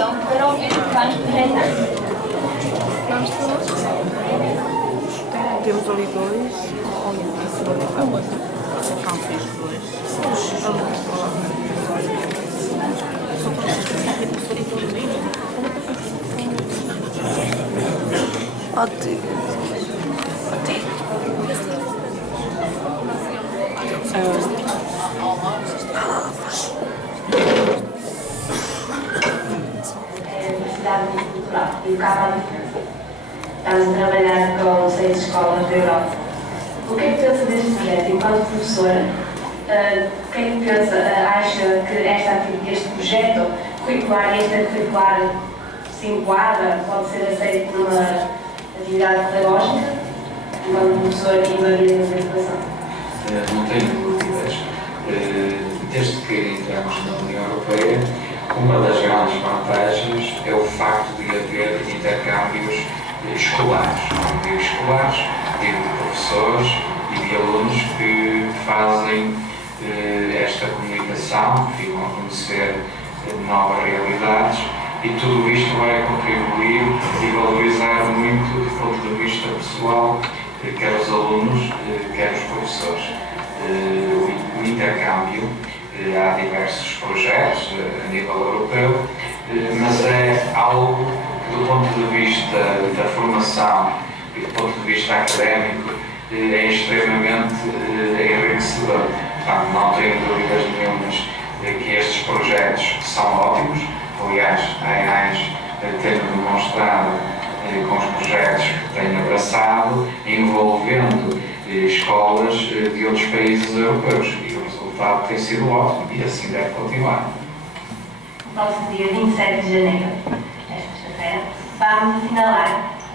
solução para o mesmo que vamos projetar. Temos ali dois. Olha, a outra. São fixe dois. Universidade Cultural e o Cabo à Diferença. Estamos a trabalhar com 6 escolas da Europa. O que é que pensa deste projeto? Enquanto professora, o que é que pensa? Acha que este projeto curricular e extracurricular se enquadra, pode ser aceito numa atividade pedagógica, enquanto professora e maioria da educação? Não tenho dúvidas. Desde que entramos na União Europeia, uma das grandes vantagens é o facto de haver intercâmbios escolares. Quando digo escolares, digo de professores e de alunos que fazem esta comunicação, que ficam a conhecer novas realidades, e tudo isto vai contribuir e valorizar muito do ponto de vista pessoal, quer os alunos, quer os professores. O intercâmbio, há diversos projetos a nível europeu, mas é algo que, do ponto de vista da formação e do ponto de vista académico, é extremamente enriquecedor. Portanto, não tenho dúvidas nenhumas que estes projetos são ótimos. Aliás, a ANS tem demonstrado com os projetos que tem abraçado, envolvendo escolas de outros países europeus. E o resultado tem sido ótimo e assim deve continuar. No próximo dia 27 de janeiro, esta sexta-feira, vamos assinalar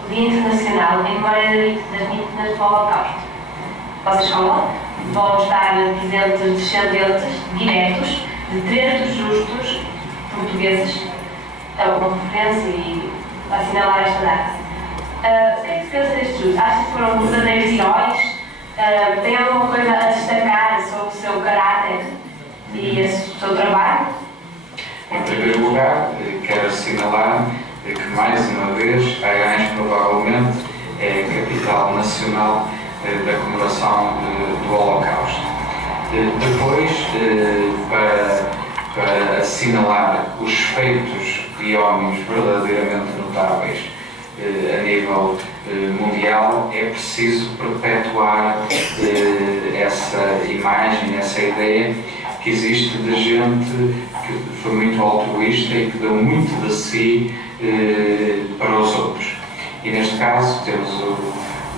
o Dia Internacional em memória das vítimas do Holocausto. A vossa escola vão estar presentes descendentes diretos de 3 dos justos portugueses a uma referência e a assinalar esta data. O que é que se pensa destes justos? Acha que foram verdadeiros heróis? Tem alguma coisa a destacar sobre o seu caráter e o seu trabalho? Em primeiro lugar, quero assinalar que, mais uma vez, a ANS provavelmente é a capital nacional da comemoração do Holocausto. Depois, para assinalar os feitos de homens verdadeiramente notáveis a nível mundial, é preciso perpetuar essa imagem, essa ideia que existe de gente que foi muito altruísta e que deu muito de si para os outros. E neste caso temos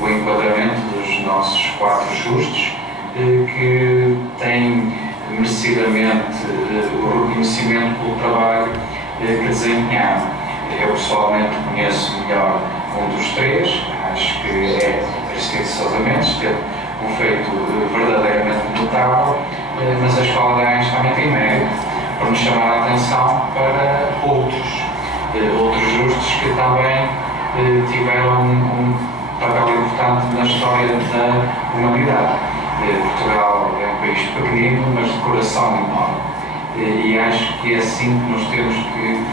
o enquadramento dos nossos 4 justos, que têm merecidamente o reconhecimento pelo trabalho que desempenharam. Eu pessoalmente conheço melhor um dos 3, acho que é Cristiano Sousa Mendes, que teve um feito verdadeiramente notável, mas a Escola de ANS também tem mérito para nos chamar a atenção para outros justos que também tiveram um papel importante na história da humanidade. Portugal é um país pequenino, mas de coração enorme, e acho que é assim que nos temos que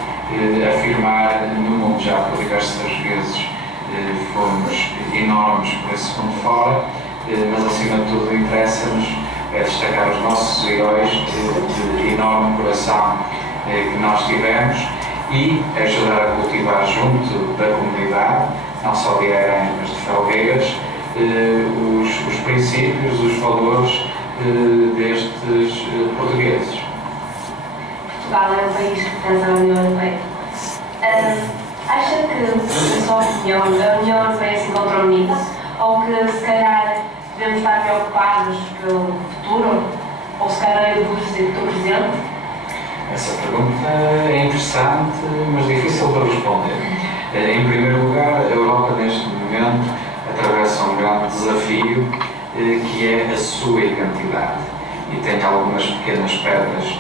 afirmar no mundo. Já por diversas vezes fomos enormes por esse mundo fora, mas acima de tudo interessa-nos destacar os nossos heróis de enorme coração que nós tivemos e ajudar a cultivar junto da comunidade, não só de Aranha, mas de Felgueiras, os princípios, os valores destes portugueses. Portugal é um país que pertence à União Europeia. Acha que, na sua opinião, a União Europeia se encontra unida ou que, se calhar, devemos estar preocupados pelo futuro ou, se calhar, do presente? Essa pergunta é interessante, mas difícil de responder. Em primeiro lugar, a Europa, neste momento, atravessa um grande desafio, que é a sua identidade. E tem algumas pequenas pedras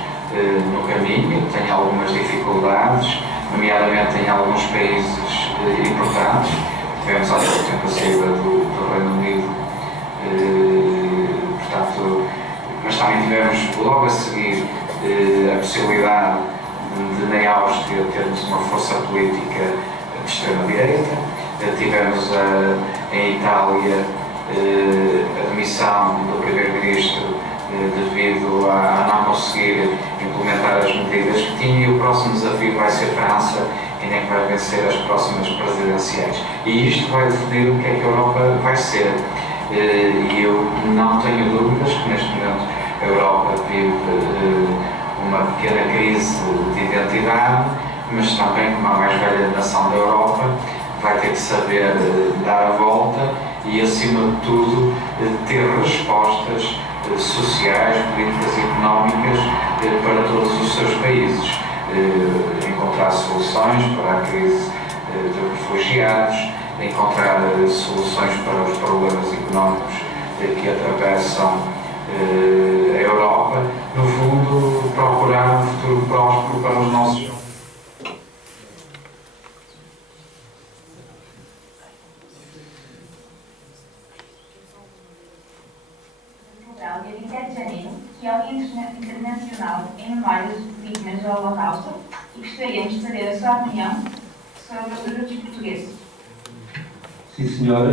no caminho, tem algumas dificuldades, nomeadamente em alguns países importantes. Tivemos há pouco tempo a saída do Reino Unido, portanto, mas também tivemos logo a seguir a possibilidade de na Áustria termos uma força política de extrema-direita. Tivemos em Itália a demissão do primeiro-ministro devido a não conseguir implementar as medidas que tinha, e o próximo desafio vai ser a França, quem é que vai vencer as próximas presidenciais. E isto vai definir o que é que a Europa vai ser. E eu não tenho dúvidas que neste momento a Europa vive uma pequena crise de identidade, mas também, como a mais velha nação da Europa, vai ter que saber dar a volta e, acima de tudo, ter respostas sociais, políticas e económicas para todos os seus países. Encontrar soluções para a crise dos refugiados, encontrar soluções para os problemas económicos que atravessam a Europa, no fundo, procurar um futuro próspero para os nossos jovens. Dia 27 de janeiro, que é o Dia Internacional em memória das vítimas do Holocausto, e gostaríamos de saber a sua opinião sobre os lutos portugueses. Sim, senhora,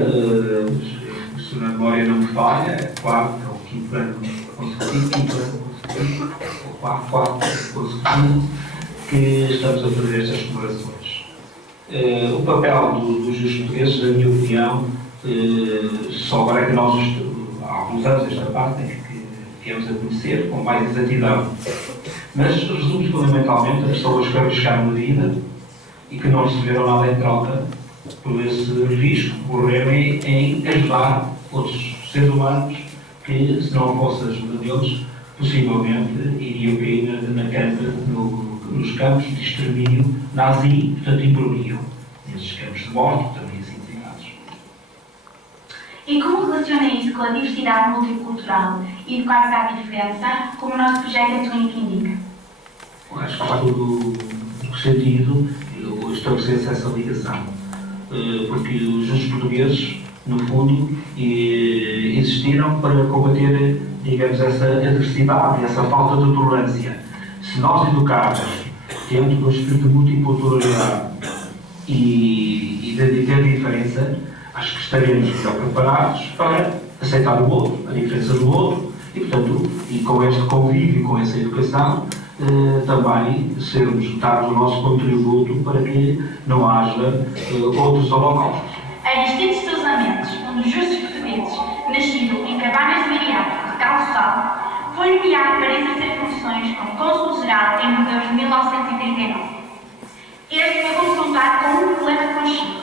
se a memória não me falha, é claro, é o quinto ano consecutivo, ou quarto consecutivo, que estamos a fazer estas comemorações. O papel dos portugueses, na minha opinião, só agora é que nós, há alguns anos, esta parte, que viemos a conhecer com mais exatidão. Mas resume fundamentalmente as pessoas que arriscaram a vida e que não receberam nada em troca por esse risco, morrerem em ajudar outros seres humanos que, se não fosse a ajuda deles, possivelmente iriam cair nos campos de extermínio nazi, portanto, e morriam nesses campos de morte, também assim designados. E como relaciona isso com a diversidade multicultural e quase à diferença, como o nosso projeto Antônico indica? Acho que faz todo o sentido estabelecer-se essa ligação, porque os portugueses, no fundo, existiram para combater, digamos, essa adversidade, essa falta de tolerância. Se nós educarmos dentro do espírito de multiculturalidade e da diferença, acho que estaremos melhor preparados para aceitar o outro, a diferença do outro, e, portanto, e com este convívio, com essa educação, também dar o nosso contributo para que não haja outros holocaustos. Aristides Sousa Mendes, um dos justos portugueses, nascido em Cabanas de Miriato, Recalo do Sal, foi nomeado para exercer funções como cônsul-geral em Bordeaux de 1939. Este foi confrontado com um problema de consciência.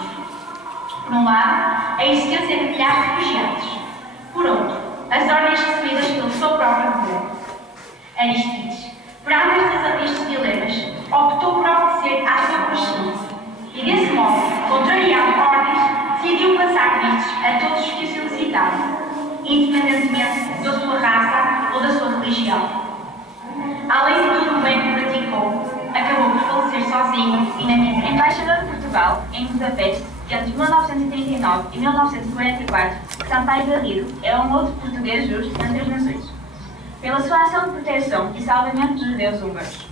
Por um lado, a existência de milhares de refugiados. Por outro, as ordens recebidas pelo seu próprio governo. Aristides, perante estes dilemas, optou por obedecer à sua consciência e, desse modo, contrariando ordens, decidiu passar vistos a todos os que o solicitavam, independentemente da sua raça ou da sua religião. Além de tudo o bem que praticou, acabou por falecer sozinho e na miséria. Embaixador de Portugal em Budapeste, entre 1939 e 1944, Sampaio Garrido é um outro português justo entre as nações. Pela sua ação de proteção e salvamento dos judeus húngaros,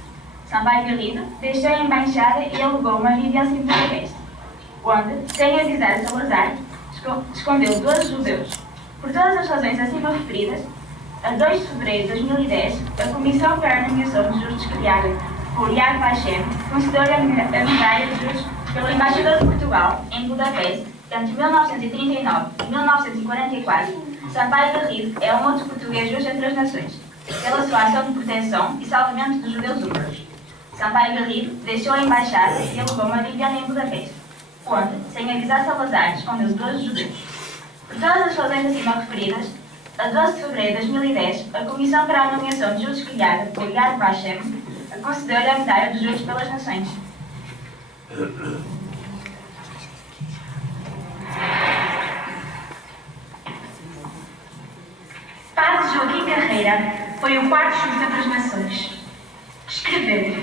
Sampaio Garrido deixou a embaixada e alugou uma residência em Budapeste, onde, sem avisar Salazar, escondeu 12 judeus. Por todas as razões acima referidas, a 2 de fevereiro de 2010, a Comissão para a Nomeação de Justos, criada por Yad Vashem, concedeu-lhe a medalha de Justos pelo embaixador de Portugal em Budapeste entre 1939 e 1944. Sampaio Garrido é um outro português justo entre as nações, pela sua ação de proteção e salvamento dos judeus húngaros. Sampaio Garrido deixou a embaixada e alugou uma vivenda em Budapeste, onde, sem avisar Salazar, escondeu 12 judeus. Por todas as razões acima referidas, a 12 de fevereiro de 2010, a Comissão para a Nomeação de Justos, criada por Yad Vashem, concedeu-lhe a medalha dos Justos pelas Nações. Padre Joaquim Carreira foi o quarto justo entre as nações. Escreveu: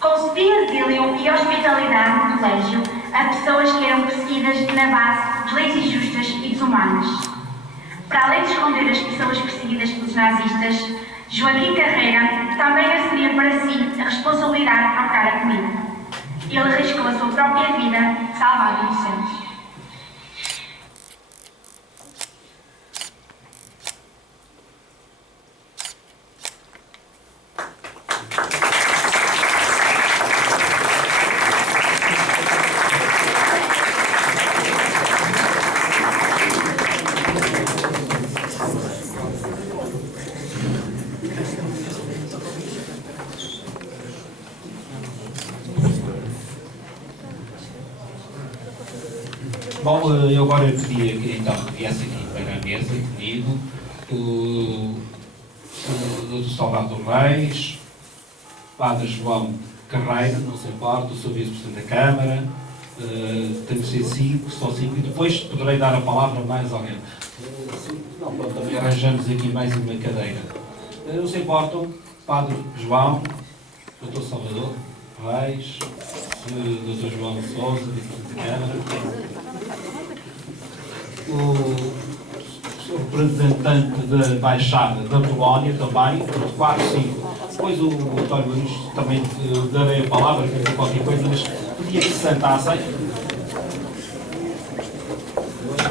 concedi asilo e hospitalidade no colégio a pessoas que eram perseguidas na base de leis injustas e desumanas. Para além de esconder as pessoas perseguidas pelos nazistas, Joaquim Carreira também assumiu para si a responsabilidade de trocar a comida. Ele arriscou a sua própria vida, salvando inocentes. Bom, eu agora queria que então viesse aqui para a mesa comigo o Dr. Salvador Reis, Padre João Carreira, não se importa, o Sr. Vice-Presidente da Câmara, tem que ser 5, só 5, e depois poderei dar a palavra a mais alguém. Não, pronto, também arranjamos aqui mais uma cadeira. Não se importam, Padre João, Dr. Salvador Reis, Dr. João Sousa, Vice-Presidente da Câmara, o representante da Baixada da Polónia também, 4, 5. Depois o António Luís também darei a palavra, quer dizer qualquer coisa, mas podia que se sentassem.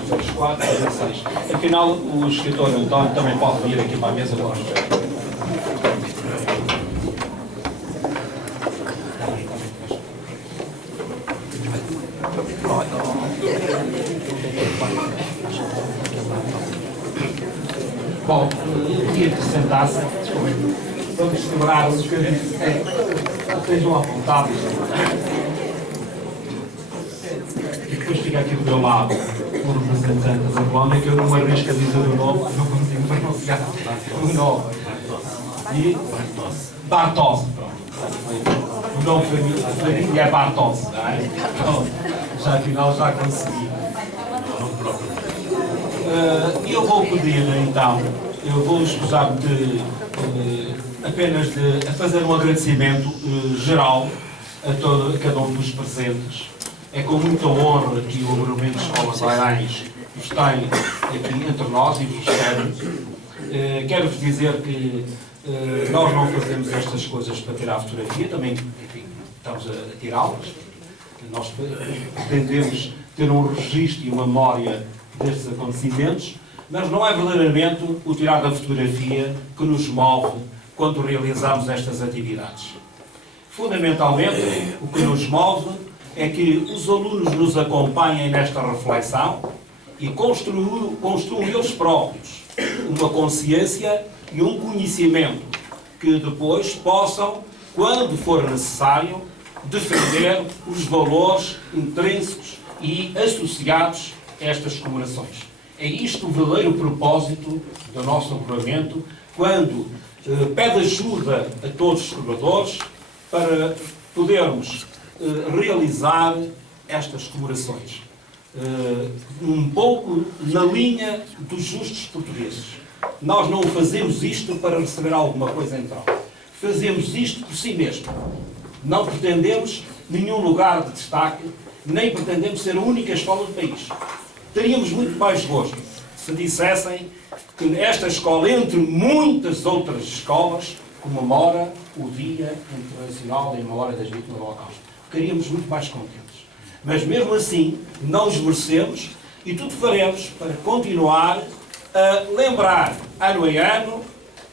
2, 4, 6. Afinal, o escritor António também pode vir aqui para a mesa para nós. Bom, eu queria que se sentassem. Vamos celebrar um bocadinho. Estejam à vontade. E depois fica aqui do meu lado o representante da Polónia, que eu não arrisco a dizer o nome, não consigo pronunciar o nome. E Bartos. O nome família é Bartos, não é? Então, já afinal já consegui. Eu vou pedir então, eu vou escusar-me apenas de fazer um agradecimento geral a cada um dos presentes. É com muita honra que o Agrupamento de Escolas Baiães os tem aqui entre nós e vos quero. Quero-vos dizer que nós não fazemos estas coisas para tirar a fotografia, também enfim, estamos a tirá-las. Nós pretendemos ter um registro e uma memória destes acontecimentos, mas não é verdadeiramente o tirar da fotografia que nos move quando realizamos estas atividades. Fundamentalmente, o que nos move é que os alunos nos acompanhem nesta reflexão e construam eles próprios uma consciência e um conhecimento que depois possam, quando for necessário, defender os valores intrínsecos e associados estas comemorações. É isto o verdadeiro propósito do nosso agrupamento, quando pede ajuda a todos os colaboradores para podermos realizar estas comemorações. Um pouco na linha dos justos portugueses. Nós não fazemos isto para receber alguma coisa em troca. Fazemos isto por si mesmo. Não pretendemos nenhum lugar de destaque, nem pretendemos ser a única escola do país. Teríamos muito mais gosto se dissessem que esta escola, entre muitas outras escolas, comemora o Dia Internacional em Memória das Vítimas do Holocausto. Ficaríamos muito mais contentes. Mas mesmo assim, não esmorecemos e tudo faremos para continuar a lembrar, ano em ano,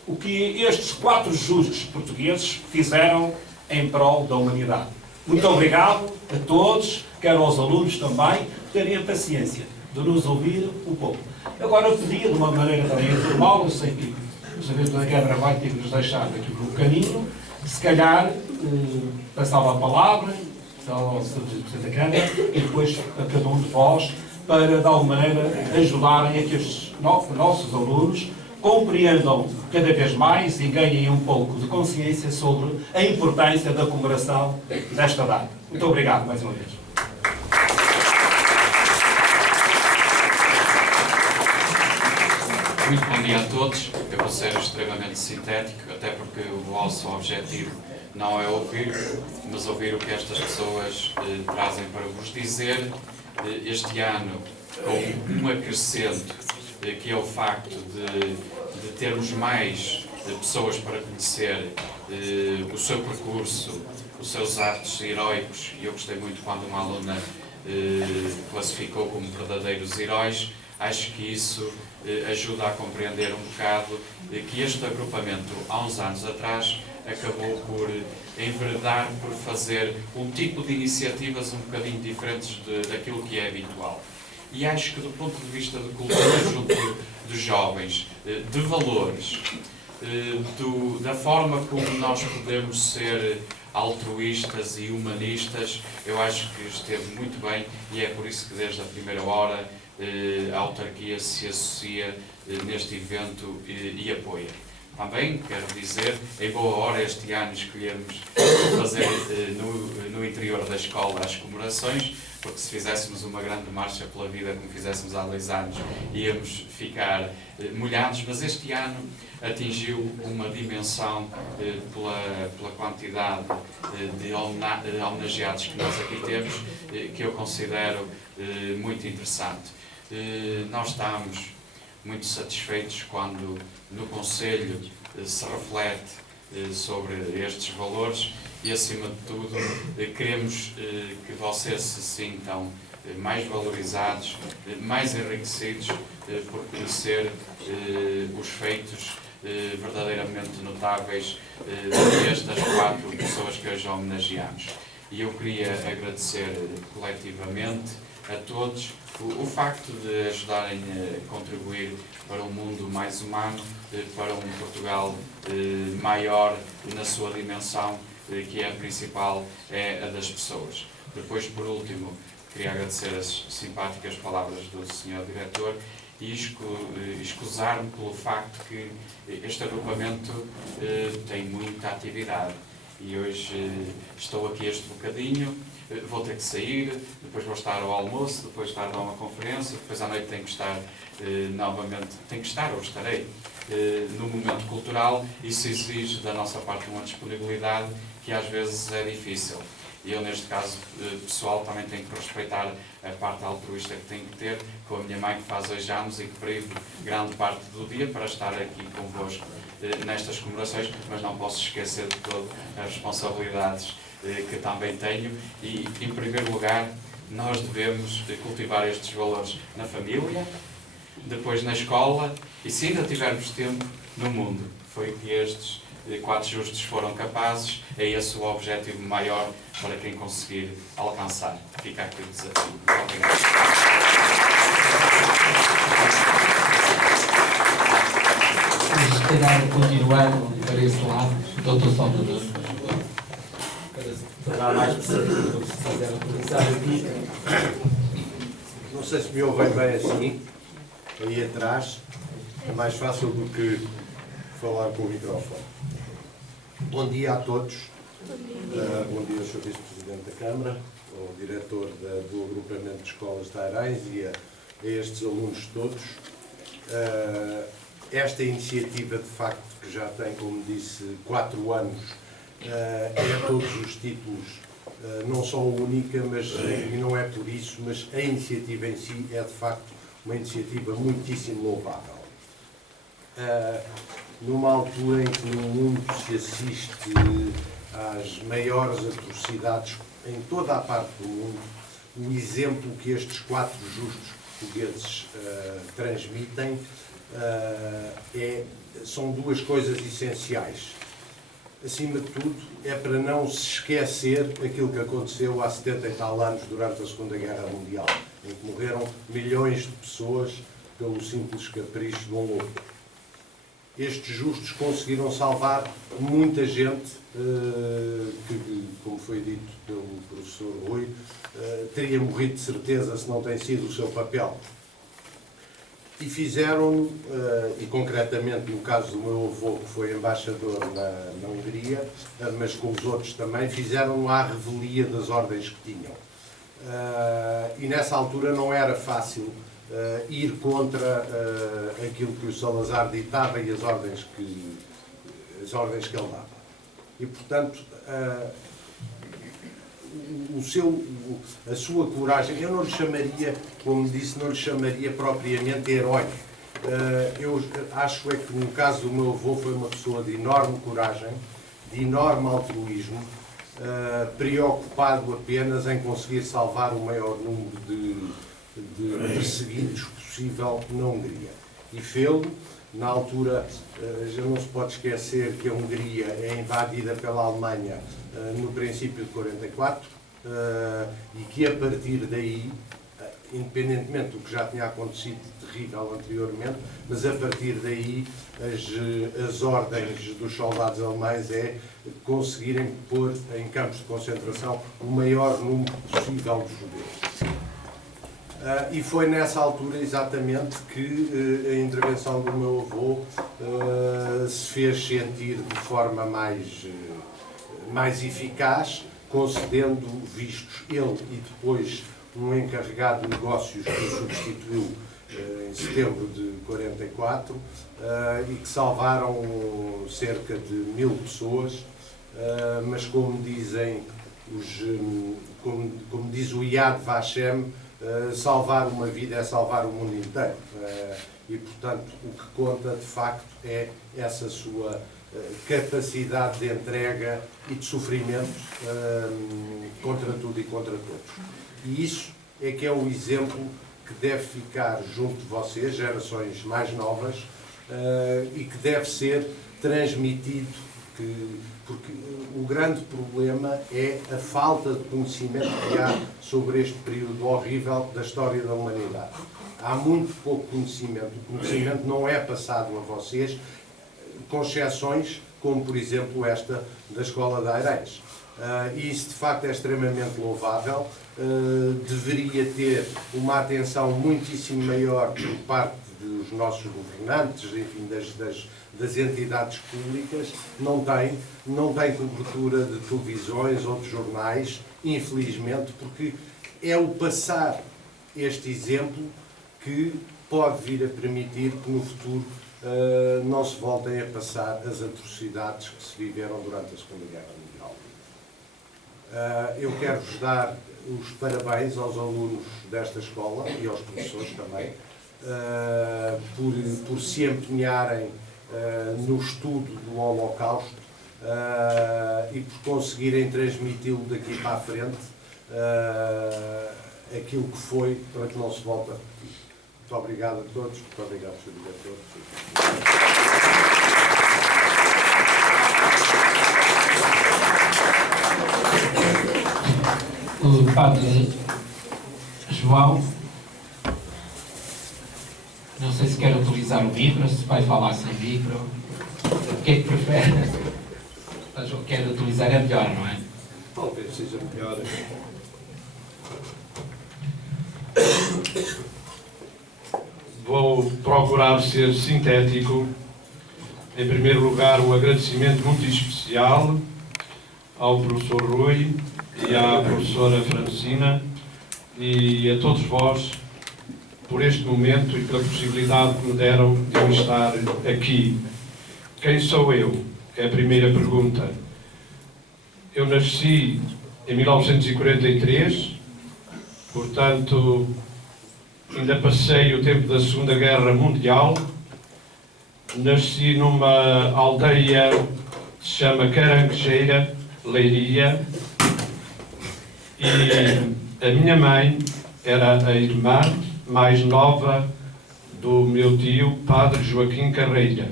o que estes 4 justos portugueses fizeram em prol da humanidade. Muito obrigado a todos, quero aos alunos também, terem a paciência de nos ouvir um pouco. Agora eu pedia, de uma maneira também informal, eu sei que o Serviço da Câmara vai ter que nos deixar daqui por um bocadinho, se calhar passava a palavra ao Serviço da Câmara e depois a cada um de vós, para de alguma maneira ajudarem a que estes nossos alunos compreendam cada vez mais e ganhem um pouco de consciência sobre a importância da comemoração desta data. Muito obrigado mais uma vez. Muito bom dia a todos. Eu vou ser extremamente sintético, até porque o vosso objetivo não é ouvir, mas ouvir o que estas pessoas trazem para vos dizer. Este ano, com um acrescento, que é o facto de termos mais pessoas para conhecer o seu percurso, os seus atos heróicos, e eu gostei muito quando uma aluna classificou como verdadeiros heróis. Acho que isso ajuda a compreender um bocado que este agrupamento, há uns anos atrás, acabou por enveredar por fazer um tipo de iniciativas um bocadinho diferentes daquilo que é habitual. E acho que do ponto de vista de cultura junto dos jovens, de valores, da forma como nós podemos ser altruístas e humanistas, eu acho que esteve muito bem, e é por isso que desde a primeira hora a autarquia se associa neste evento e apoia. Também quero dizer, em boa hora este ano escolhemos fazer no interior da escola as comemorações, porque se fizéssemos uma grande marcha pela vida como fizéssemos há 2 anos, íamos ficar molhados, mas este ano atingiu uma dimensão pela quantidade de homenageados que nós aqui temos, que eu considero muito interessante. Nós estamos muito satisfeitos quando no Conselho se reflete sobre estes valores e, acima de tudo, queremos que vocês se sintam mais valorizados, mais enriquecidos por conhecer os feitos verdadeiramente notáveis destas 4 pessoas que hoje homenageamos. E eu queria agradecer coletivamente a todos o facto de ajudarem a contribuir para um mundo mais humano, para um Portugal maior na sua dimensão, que é a principal, é a das pessoas. Depois, por último, queria agradecer as simpáticas palavras do Sr. Diretor e escusar-me pelo facto que este agrupamento tem muita atividade. E hoje estou aqui este bocadinho, vou ter que sair, depois vou estar ao almoço, depois estar a dar uma conferência, depois à noite tenho que estar novamente, tenho que estar ou estarei no momento cultural. Isso exige da nossa parte uma disponibilidade que às vezes é difícil. E eu, neste caso pessoal, também tenho que respeitar a parte altruísta que tenho que ter com a minha mãe, que faz 2 anos e que privo grande parte do dia para estar aqui convosco nestas comemorações, mas não posso esquecer de todo as responsabilidades que também tenho e, em primeiro lugar, nós devemos cultivar estes valores na família, depois na escola e, se ainda tivermos tempo, no mundo. Foi o que estes 4 justos foram capazes, é esse o objetivo maior para quem conseguir alcançar. Fica aqui o desafio. Obrigado. Se calhar continuando para esse lado, Dr. Salvador. Para dar mais perspectiva do que se quiser utilizar aqui. Não sei se me ouvem bem assim, aí atrás. É mais fácil do que falar com o microfone. Bom dia a todos. Bom dia ao Sr. Vice-Presidente da Câmara, ao Diretor do Agrupamento de Escolas de Airães e a estes alunos todos. Esta iniciativa, de facto, que já tem, como disse, 4 anos, é a todos os títulos, não só única, mas, e não é por isso, mas a iniciativa em si é, de facto, uma iniciativa muitíssimo louvável. Numa altura em que no mundo se assiste às maiores atrocidades em toda a parte do mundo, o exemplo que estes 4 justos portugueses transmitem são 2 coisas essenciais. Acima de tudo, é para não se esquecer aquilo que aconteceu há 70 e tal anos durante a Segunda Guerra Mundial, em que morreram milhões de pessoas pelo simples capricho de um louco. Estes justos conseguiram salvar muita gente que, como foi dito pelo professor Rui, teria morrido de certeza se não tem sido o seu papel. E fizeram, e concretamente no caso do meu avô, que foi embaixador na Hungria, mas com os outros também, fizeram à revelia das ordens que tinham. E nessa altura não era fácil ir contra aquilo que o Salazar ditava e as ordens que ele dava. E, portanto, a sua coragem, eu não lhe chamaria, como disse, não lhe chamaria propriamente herói. Eu acho é que no caso do meu avô foi uma pessoa de enorme coragem, de enorme altruísmo, preocupado apenas em conseguir salvar o maior número de perseguidos possível na Hungria. E fê-lo. Na altura, já não se pode esquecer que a Hungria é invadida pela Alemanha no princípio de 44 e que a partir daí, independentemente do que já tinha acontecido de terrível anteriormente, mas a partir daí as ordens dos soldados alemães é conseguirem pôr em campos de concentração o maior número possível de judeus. E foi nessa altura exatamente que a intervenção do meu avô se fez sentir de forma mais eficaz, concedendo vistos ele e depois um encarregado de negócios que o substituiu em setembro de 44 e que salvaram cerca de 1000 pessoas, mas como dizem como diz o Yad Vashem, salvar uma vida é salvar o mundo inteiro. E, portanto, o que conta, de facto, é essa sua capacidade de entrega e de sofrimento contra tudo e contra todos. E isso é que é o exemplo que deve ficar junto de vocês, gerações mais novas, e que deve ser transmitido, porque o grande problema é a falta de conhecimento que há sobre este período horrível da história da humanidade. Há muito pouco conhecimento. O conhecimento não é passado a vocês, com exceções, como por exemplo esta da Escola de Airães. E isso de facto é extremamente louvável. Deveria ter uma atenção muitíssimo maior por parte dos nossos governantes, enfim, das entidades públicas. Não tem cobertura de televisões ou de jornais, infelizmente, porque é o passar este exemplo que pode vir a permitir que no futuro não se voltem a passar as atrocidades que se viveram durante a Segunda Guerra Mundial. Eu quero-vos dar os parabéns aos alunos desta escola e aos professores também, por se empenharem no estudo do Holocausto e por conseguirem transmiti-lo daqui para a frente, aquilo que foi, para que não se volte a repetir. Muito obrigado a todos, muito obrigado, Sr. Diretor. O Padre João, não sei se quer utilizar o micro, se vai falar sem micro, o que é que prefere? Mas o que quer utilizar é melhor, não é? Talvez seja melhor. Vou procurar ser sintético. Em primeiro lugar, um agradecimento muito especial ao professor Rui e à professora Francina e a todos vós por este momento e pela possibilidade que me deram de eu estar aqui. Quem sou eu? É a primeira pergunta. Eu nasci em 1943, portanto, ainda passei o tempo da Segunda Guerra Mundial. Nasci numa aldeia que se chama Caranguejeira, Leiria, e a minha mãe era a irmã mais nova do meu tio, Padre Joaquim Carreira.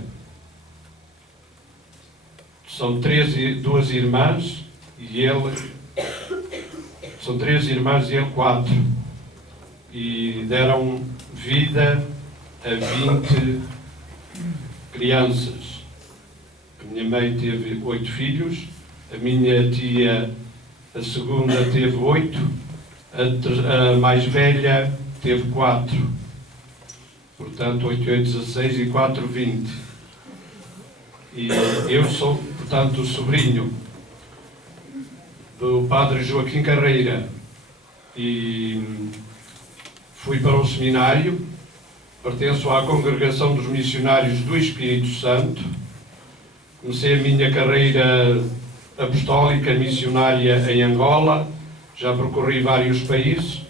São duas irmãs e ele... São 3 irmãs e ele 4. E deram vida a 20 crianças. A minha mãe teve 8 filhos, a minha tia, a segunda, teve 8, a mais velha teve 4. Portanto, 8, 8, 16 e 4, 20. E eu sou, portanto, o sobrinho do Padre Joaquim Carreira e fui para o seminário, pertenço à Congregação dos Missionários do Espírito Santo. Comecei a minha carreira apostólica missionária em Angola, já percorri vários países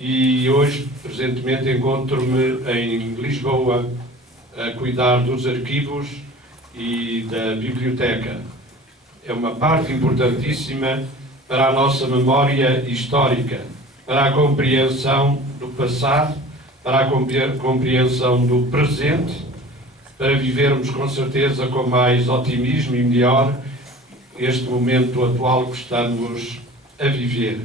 e hoje, presentemente, encontro-me em Lisboa, a cuidar dos arquivos e da biblioteca. É uma parte importantíssima para a nossa memória histórica, para a compreensão do passado, para a compreensão do presente, para vivermos com certeza com mais otimismo e melhor este momento atual que estamos a viver.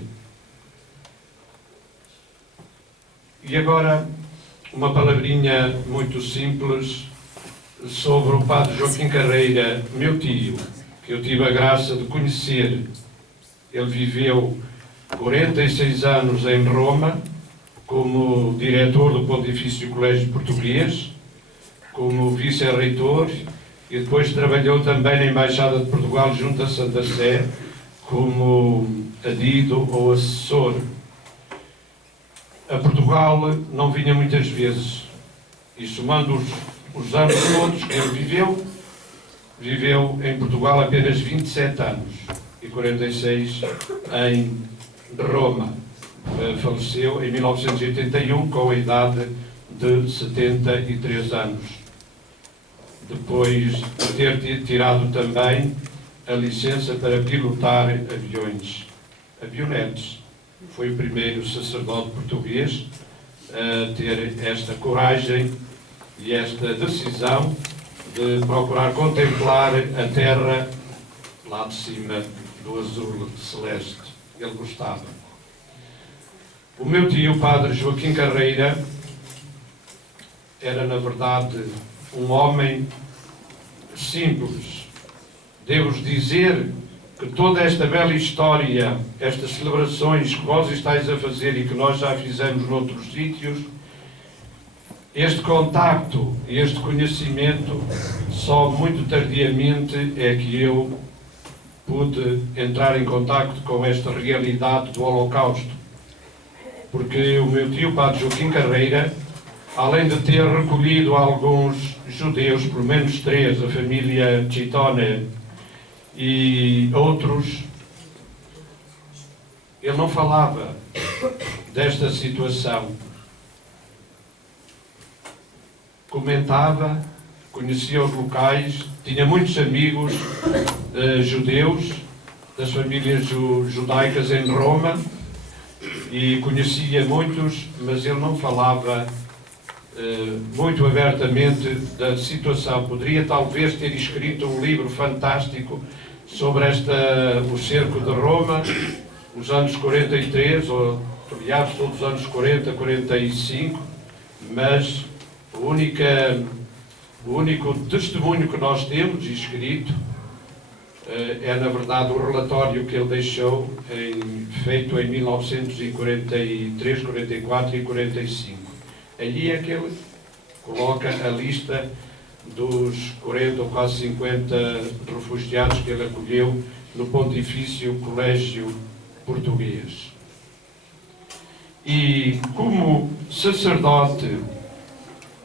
E agora, uma palavrinha muito simples sobre o Padre Joaquim Carreira, meu tio, que eu tive a graça de conhecer. Ele viveu 46 anos em Roma, como diretor do Pontifício Colégio Português, como vice-reitor, e depois trabalhou também na Embaixada de Portugal junto à Santa Sé, como adido ou assessor. A Portugal não vinha muitas vezes, e somando os anos todos que ele viveu em Portugal apenas 27 anos e 46 em Roma. Faleceu em 1981 com a idade de 73 anos, depois de ter tirado também a licença para pilotar avionetes. Foi o primeiro sacerdote português a ter esta coragem e esta decisão de procurar contemplar a terra lá de cima do azul celeste. Ele gostava. O meu tio, Padre Joaquim Carreira, era, na verdade, um homem simples. Devo-vos dizer que toda esta bela história, estas celebrações que vós estáis a fazer e que nós já fizemos noutros sítios, este contacto e este conhecimento, só muito tardiamente é que eu pude entrar em contacto com esta realidade do Holocausto. Porque o meu tio, Padre Joaquim Carreira, além de ter recolhido alguns judeus, pelo menos 3, a família Chitone e outros, ele não falava desta situação. Comentava, conhecia os locais, tinha muitos amigos judeus, das famílias judaicas em Roma, e conhecia muitos, mas ele não falava muito abertamente da situação. Poderia talvez ter escrito um livro fantástico sobre o cerco de Roma, nos anos 43, ou aliás, todos os anos 40, 45, mas o único testemunho que nós temos escrito é, na verdade, o relatório que ele deixou, feito em 1943, 44 e 45. Allí é que ele coloca a lista dos 40 ou quase 50 refugiados que ele acolheu no Pontifício Colégio Português. E, como sacerdote,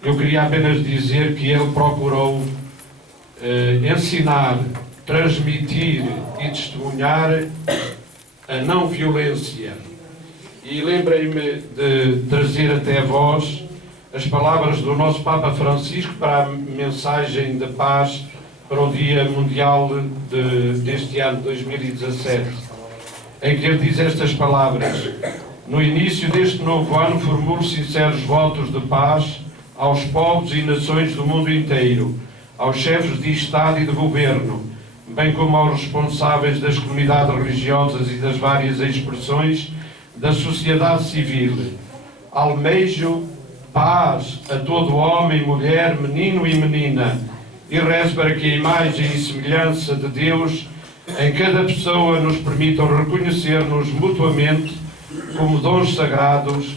eu queria apenas dizer que ele procurou ensinar, transmitir e testemunhar a não violência. E lembrei-me de trazer até vós as palavras do nosso Papa Francisco para a mensagem de paz para o Dia Mundial deste ano, 2017, em que ele diz estas palavras: no início deste novo ano formulo sinceros votos de paz aos povos e nações do mundo inteiro, aos chefes de Estado e de Governo, bem como aos responsáveis das comunidades religiosas e das várias expressões da sociedade civil. Almejo paz a todo homem, mulher, menino e menina, e rezo para que a imagem e semelhança de Deus em cada pessoa nos permitam reconhecer-nos mutuamente como dons sagrados